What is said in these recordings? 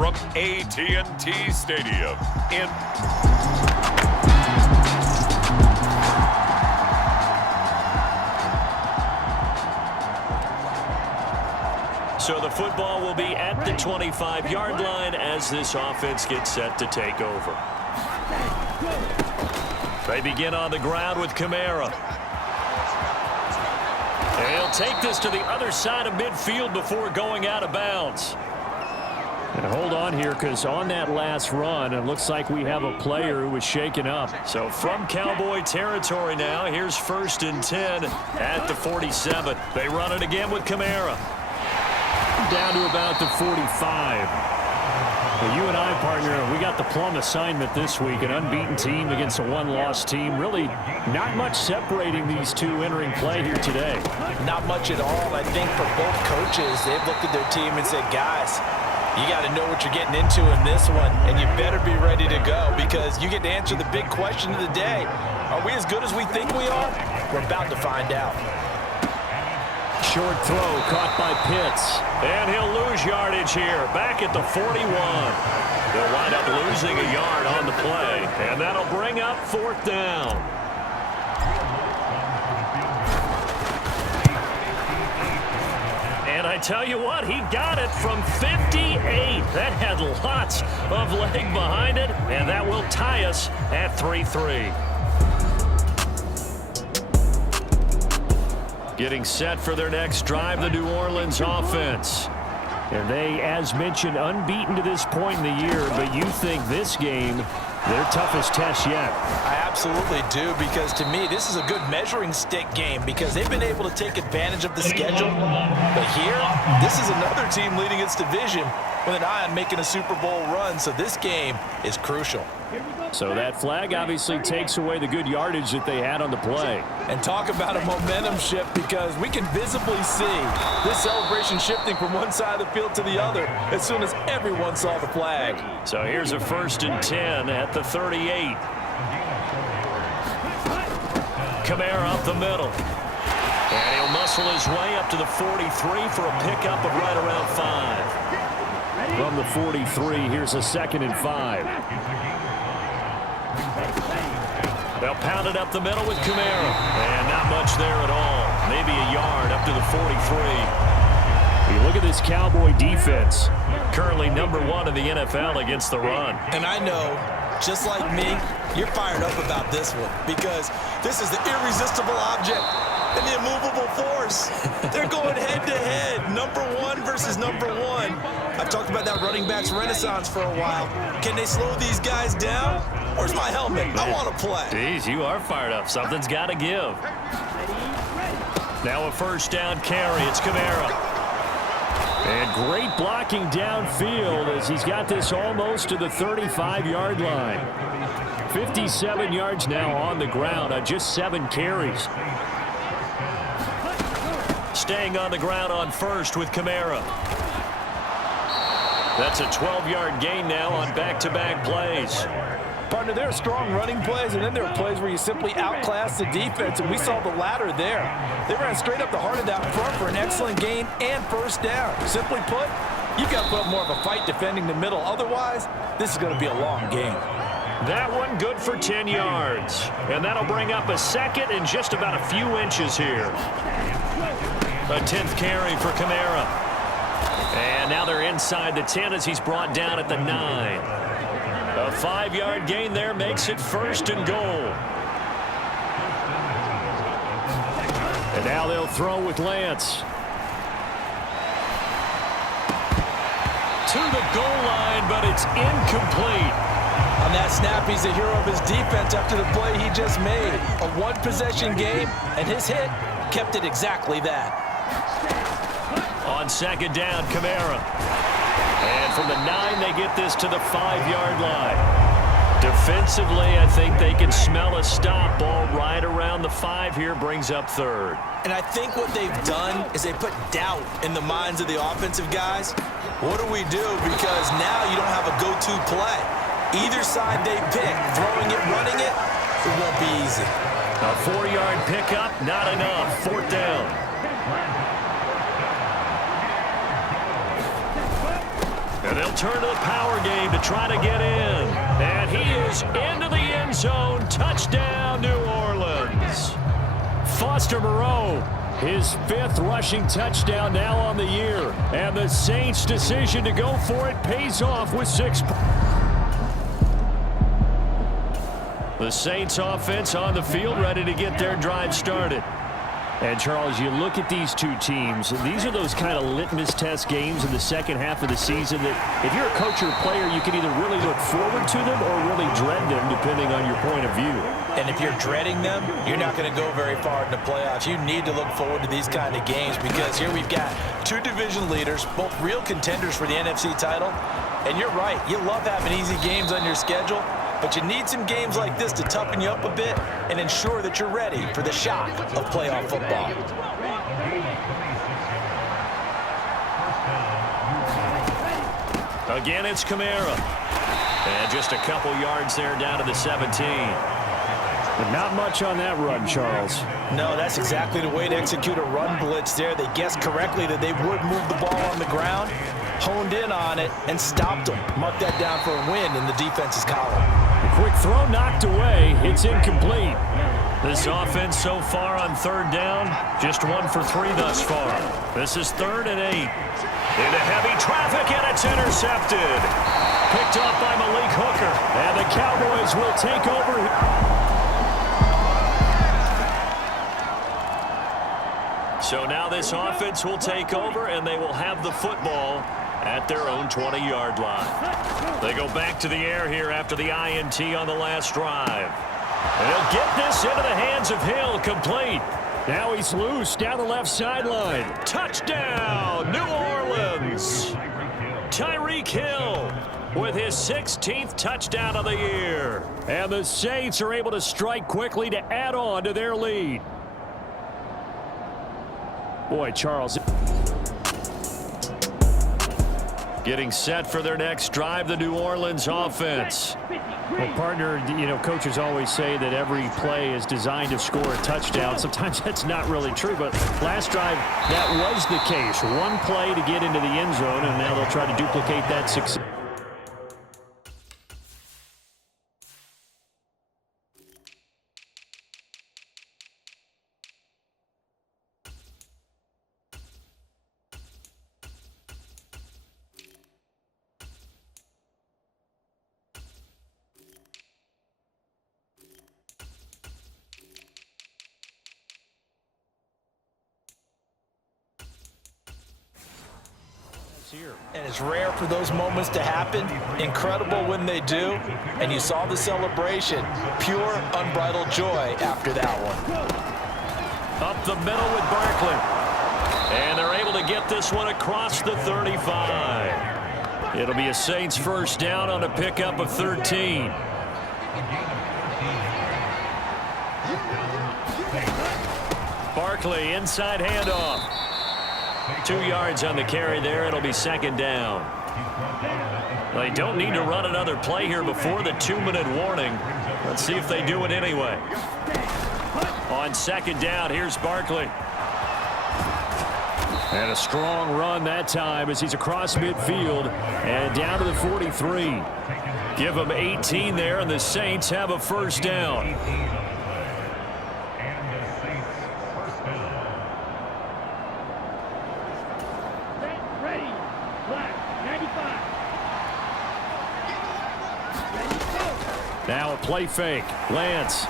from AT&T Stadium in... So the football will be at the 25-yard line as this offense gets set to take over. They begin on the ground with Kamara. He'll take this to the other side of midfield before going out of bounds. And hold on here, because on that last run, it looks like we have a player who was shaken up. So from Cowboy territory now, here's 1st and 10 at the 47. They run it again with Kamara. Down to about the 45. Well, you and I, partner, we got the plum assignment this week. An unbeaten team against a one-loss team. Really not much separating these two entering play here today. Not much at all. I think for both coaches, they've looked at their team and said, guys, you got to know what you're getting into in this one, and you better be ready to go because you get to answer the big question of the day. Are we as good as we think we are? We're about to find out. Short throw caught by Pitts. And he'll lose yardage here, back at the 41. They'll wind up losing a yard on the play, and that'll bring up 4th down. And I tell you what, he got it from 58. That had lots of leg behind it, and that will tie us at 3-3. Getting set for their next drive, the New Orleans offense. And they, as mentioned, unbeaten to this point in the year, but you think this game, their toughest test yet. I absolutely do, because to me, this is a good measuring stick game because they've been able to take advantage of the schedule. But here, this is another team leading its division with an eye on making a Super Bowl run, so this game is crucial. So that flag obviously takes away the good yardage that they had on the play. And talk about a momentum shift, because we can visibly see this celebration shifting from one side of the field to the other as soon as everyone saw the flag. So here's a 1st and 10 at the 38. Kamara up the middle. And he'll muscle his way up to the 43 for a pickup of right around 5. From the 43, here's a 2nd and 5. They'll pound it up the middle with Kamara. And not much there at all. Maybe a yard up to the 43. You look at this Cowboy defense. Currently #1 in the NFL against the run. And I know, just like me, you're fired up about this one because this is the irresistible object and the immovable force. They're going head-to-head, #1 versus #1. I've talked about that running backs renaissance for a while. Can they slow these guys down? Where's my helmet? I want to play. Jeez, you are fired up. Something's got to give. Now a 1st down carry. It's Kamara. And great blocking downfield as he's got this almost to the 35-yard line. 57 yards now on the ground on just 7 carries. Staying on the ground on 1st with Kamara. That's a 12-yard gain now on back-to-back plays. Partner, there are strong running plays, and then there are plays where you simply outclass the defense, and we saw the latter there. They ran straight up the heart of that front for an excellent gain and 1st down. Simply put, you've got to put up more of a fight defending the middle. Otherwise, this is going to be a long game. That one good for 10 yards. And that'll bring up a 2nd and just about a few inches here. A 10th carry for Kamara. And now they're inside the 10 as he's brought down at the 9. A 5-yard gain there makes it 1st and goal. And now they'll throw with Lance. To the goal line, but it's incomplete. On that snap, he's the hero of his defense after the play he just made. A one-possession game, and his hit kept it exactly that. On 2nd down, Kamara. And from the 9, they get this to the 5-yard line. Defensively, I think they can smell a stop. Ball right around the 5 here, brings up 3rd. And I think what they've done is they put doubt in the minds of the offensive guys. What do we do? Because now you don't have a go-to play. Either side they pick, throwing it, running it, it won't be easy. A 4-yard pickup, not enough. 4th down. And they'll They'll turn to the power game to try to get in. And he is into the end zone. Touchdown, New Orleans. Foster Moreau, his 5th rushing touchdown now on the year. And the Saints' decision to go for it pays off with 6 points. The Saints offense on the field ready to get their drive started. And, Charles, you look at these two teams, these are those kind of litmus test games in the second half of the season that if you're a coach or a player, you can either really look forward to them or really dread them, depending on your point of view. And if you're dreading them, you're not going to go very far in the playoffs. You need to look forward to these kind of games because here we've got 2 division leaders, both real contenders for the NFC title. And you're right, you love having easy games on your schedule, but you need some games like this to toughen you up a bit and ensure that you're ready for the shock of playoff football. Again, it's Kamara. And just a couple yards there down to the 17. But not much on that run, Charles. No, that's exactly the way to execute a run blitz there. They guessed correctly that they would move the ball on the ground, honed in on it, and stopped them. Mark that down for a win in the defense's column. A quick throw knocked away. It's incomplete. This offense so far on 3rd down, just 1 for 3 thus far. This is 3rd and 8. Into heavy traffic, and it's intercepted. Picked up by Malik Hooker. And the Cowboys will take over. So now this offense will take over, and they will have the football at their own 20-yard line. They go back to the air here after the INT on the last drive. And he'll get this into the hands of Hill, complete. Now he's loose down the left sideline. Touchdown, New Orleans. Tyreek Hill with his 16th touchdown of the year. And the Saints are able to strike quickly to add on to their lead. Boy, Charles. Getting set for their next drive, the New Orleans offense. Well, partner, you know, coaches always say that every play is designed to score a touchdown. Sometimes that's not really true, but last drive, that was the case. 1 play to get into the end zone, and now they'll try to duplicate that success. Here. And it's rare for those moments to happen. Incredible when they do. And you saw the celebration. Pure, unbridled joy after that one. Up the middle with Barkley. And they're able to get this one across the 35. It'll be a Saints first down on a pickup of 13. Barkley, inside handoff. 2 yards on the carry there. It'll be 2nd down. They don't need to run another play here before the 2-minute warning. Let's see if they do it anyway. On 2nd down, here's Barkley. And a strong run that time as he's across midfield and down to the 43. Give them 18 there, and the Saints have a first down. Now a play fake. Lance.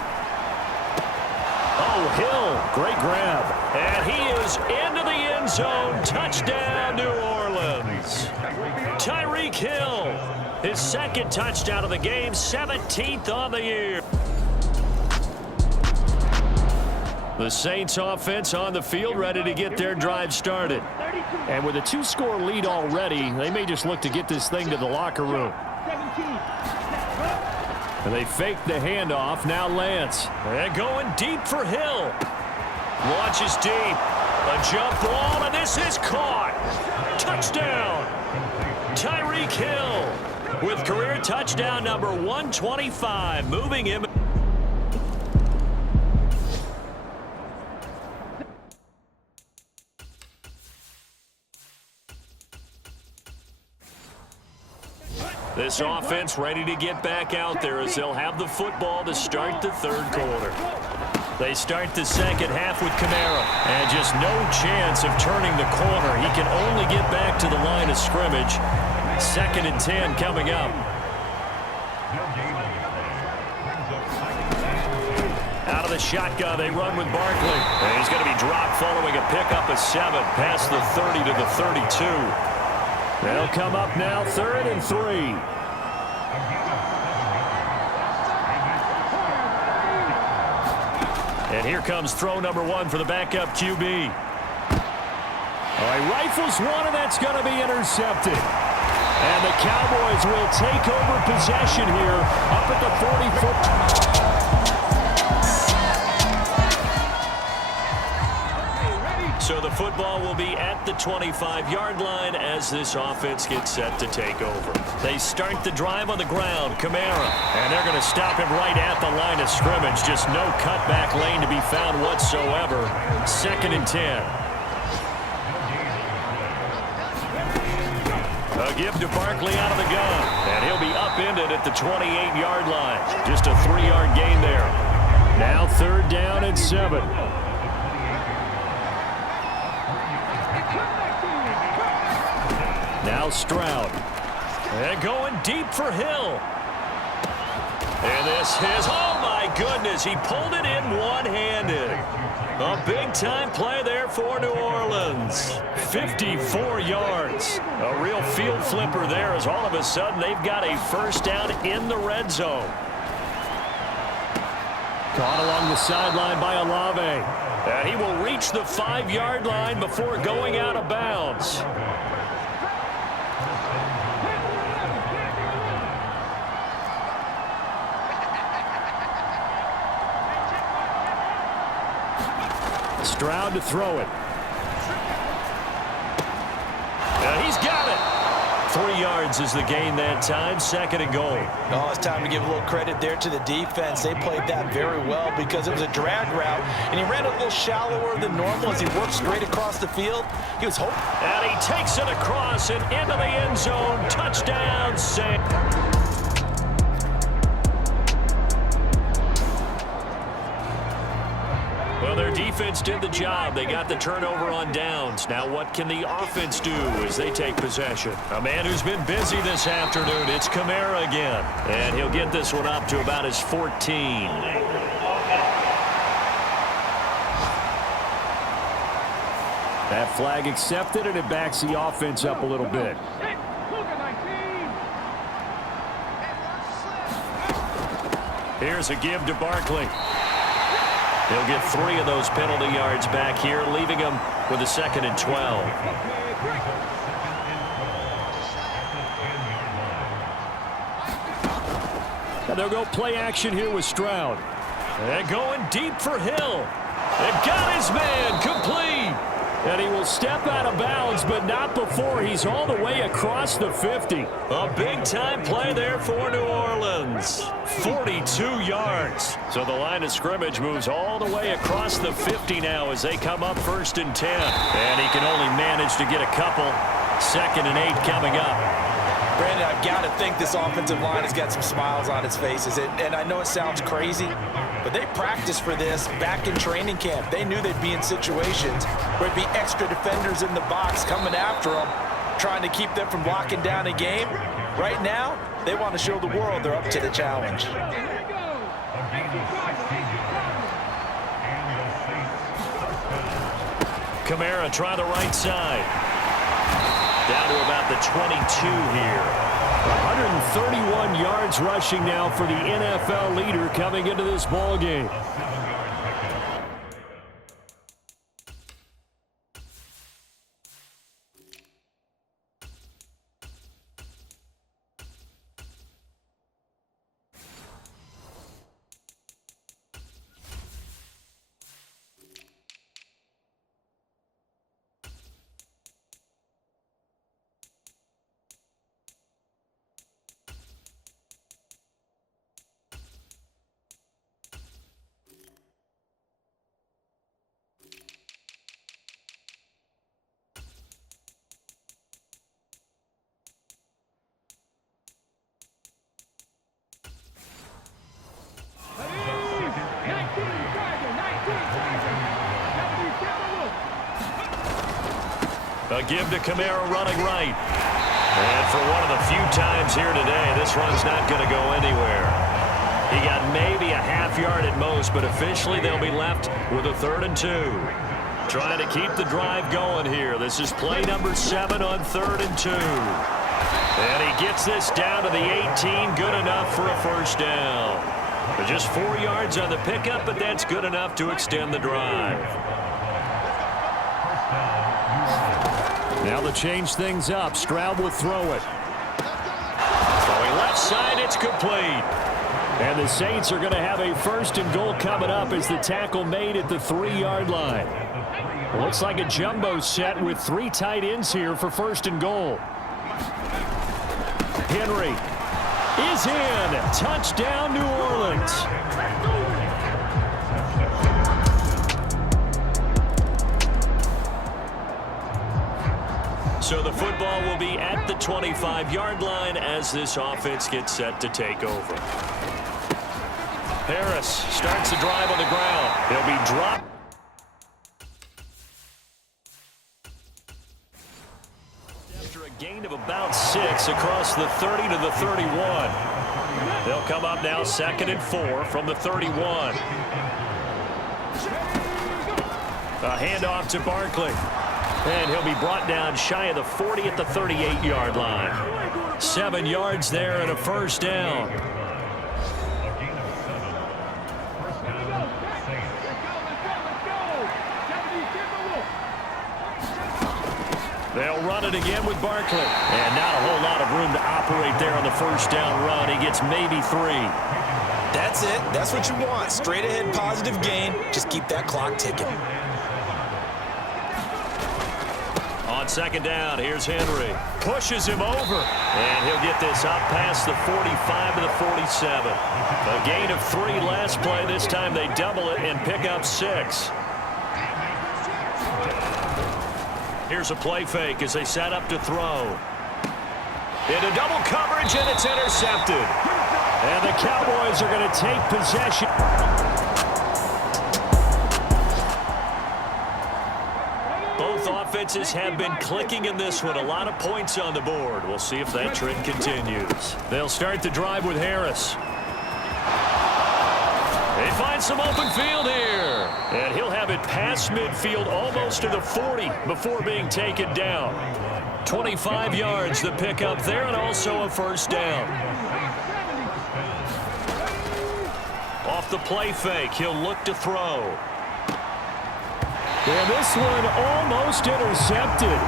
Oh, Hill. Great grab. And he is into the end zone. Touchdown, New Orleans. Tyreek Hill, his 2nd touchdown of the game, 17th on the year. The Saints offense on the field ready to get their drive started. And with a 2-score lead already, they may just look to get this thing to the locker room. And they fake the handoff. Now Lance. They're going deep for Hill. Launches deep. A jump ball, and this is caught. Touchdown. Tyreek Hill with career touchdown number 125, moving him. This offense ready to get back out there as they'll have the football to start the third quarter. They start the second half with Kamara, and just no chance of turning the corner. He can only get back to the line of scrimmage. 2nd and 10 coming up. Out of the shotgun, they run with Barkley. And he's going to be dropped following a pickup of 7 past the 30 to the 32. They'll come up now 3rd and 3. And here comes throw number 1 for the backup QB. All right, rifles one, and that's going to be intercepted. And the Cowboys will take over possession here up at the 44. So the football will be at the 25-yard line as this offense gets set to take over. They start the drive on the ground. Kamara. And they're going to stop him right at the line of scrimmage. Just no cutback lane to be found whatsoever. 2nd and 10. A give to Barkley out of the gun. And he'll be upended at the 28-yard line. Just a 3-yard gain there. Now 3rd down and 7. Now Stroud. And going deep for Hill. And this is, oh my goodness, he pulled it in one-handed. A big-time play there for New Orleans. 54 yards. A real field flipper there as all of a sudden they've got a first down in the red zone. Caught along the sideline by Olave. And he will reach the 5-yard line before going out of bounds. Stroud to throw it. He's got it. 3 yards is the gain that time. 2nd and goal. Oh, it's time to give a little credit there to the defense. They played that very well because it was a drag route, and he ran a little shallower than normal as he worked straight across the field. He was hoping. And he takes it across and into the end zone. Touchdown, Sam. Well, their defense did the job. They got the turnover on downs. Now what can the offense do as they take possession? A man who's been busy this afternoon. It's Kamara again. And he'll get this one up to about his 14. That flag accepted, and it backs the offense up a little bit. Here's a give to Barkley. He'll get 3 of those penalty yards back here, leaving him with a 2nd and 12. And they'll go play action here with Stroud. And going deep for Hill. And got his man complete. And he will step out of bounds, but not before he's all the way across the 50. A big-time play there for New Orleans. 42 yards. So the line of scrimmage moves all the way across the 50 now as they come up 1st and 10. And he can only manage to get a couple. 2nd and 8 coming up. Brandon, I've got to think this offensive line has got some smiles on its faces. And I know it sounds crazy, but they practiced for this back in training camp. They knew they'd be in situations where it'd be extra defenders in the box coming after them, trying to keep them from locking down a game. Right now, they want to show the world they're up to the challenge. Kamara try the right side. Down to about the 22 here. 131 yards rushing now for the NFL leader coming into this ball game. A give to Kamara running right. And for one of the few times here today, this run's not going to go anywhere. He got maybe a half yard at most, but officially they'll be left with a 3rd and 2. Trying to keep the drive going here. This is play number 7 on 3rd and 2. And he gets this down to the 18, good enough for a first down. But just 4 yards on the pickup, but that's good enough to extend the drive. Now to change things up, Stroud will throw it. Throwing left side, it's complete. And the Saints are going to have a 1st and goal coming up as the tackle made at the 3-yard line. Looks like a jumbo set with 3 tight ends here for 1st and goal. Henry is in. Touchdown, New Orleans. So the football will be at the 25-yard line as this offense gets set to take over. Harris starts the drive on the ground. He'll be dropped. After a gain of about 6 across the 30 to the 31. They'll come up now 2nd and 4 from the 31. A handoff to Barkley. And he'll be brought down shy of the 40 at the 38-yard line. 7 yards there and a first down. They'll run it again with Barkley. And not a whole lot of room to operate there on the first down run. He gets maybe 3. That's it. That's what you want. Straight ahead positive gain. Just keep that clock ticking. On 2nd down, here's Henry. Pushes him over. And he'll get this up past the 45 to the 47. A gain of 3 last play. This time they double it and pick up 6. Here's a play fake as they set up to throw. Into double coverage, and it's intercepted. And the Cowboys are going to take possession. Both offenses have been clicking in this one. A lot of points on the board. We'll see if that trend continues. They'll start the drive with Harris. They find some open field here. And he'll have it past midfield almost to the 40 before being taken down. 25 yards the pickup there, and also a first down. Off the play fake, he'll look to throw. And this one almost intercepted.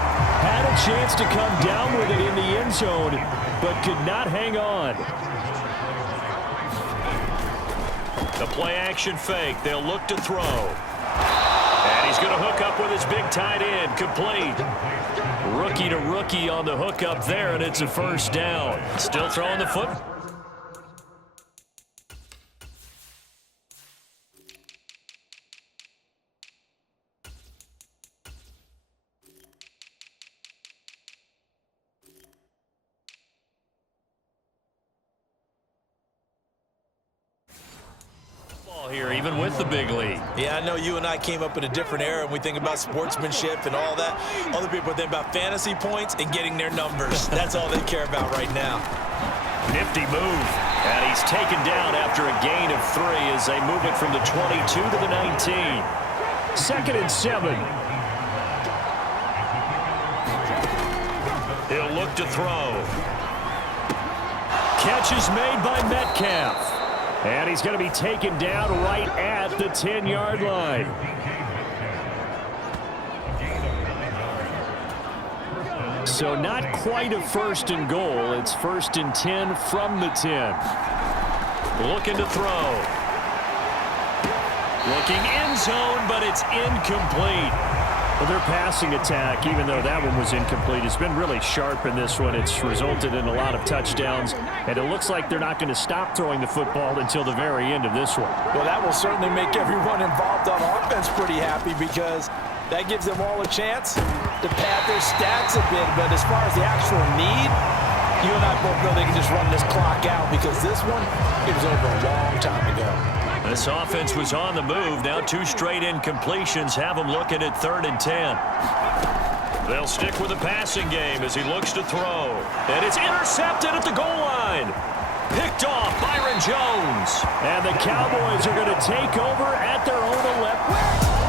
Had a chance to come down with it in the end zone, but could not hang on. The play action fake. They'll look to throw. And he's going to hook up with his big tight end. Complete. Rookie to rookie on the hook up there, and it's a first down. Still throwing the foot. Here, even with the big lead. Yeah, I know you and I came up in a different era, and we think about sportsmanship and all that. Other people think about fantasy points and getting their numbers. That's all they care about right now. Nifty move. And he's taken down after a gain of 3 as they move it from the 22 to the 19. 2nd and 7. He'll look to throw. Catch is made by Metcalf. And he's going to be taken down right at the 10-yard line. So not quite a 1st and goal. It's 1st and 10 from the 10. Looking to throw. Looking end zone, but it's incomplete. Well, their passing attack, even though that one was incomplete, has been really sharp in this one. It's resulted in a lot of touchdowns, and it looks like they're not going to stop throwing the football until the very end of this one. Well, that will certainly make everyone involved on offense pretty happy, because that gives them all a chance to pad their stats a bit. But as far as the actual need, you and I both know they can just run this clock out, because this one, it was over a long time ago. This offense was on the move. Now 2 straight incompletions have them looking at 3rd and 10. They'll stick with the passing game as he looks to throw. And it's intercepted at the goal line. Picked off Byron Jones. And the Cowboys are going to take over at their own 11.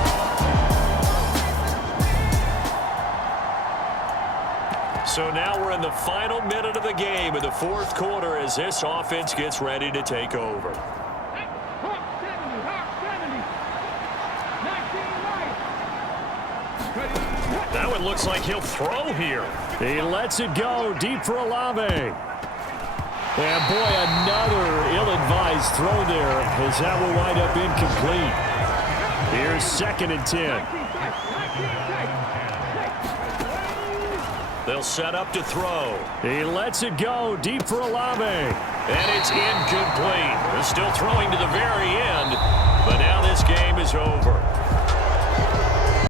So now we're in the final minute of the game in the fourth quarter as this offense gets ready to take over. That one looks like he'll throw here. He lets it go deep for Olave. And boy, another ill-advised throw there as that will wind up incomplete. Here's 2nd and 10. They'll set up to throw. He lets it go deep for Olave. And it's incomplete. They're still throwing to the very end. But now this game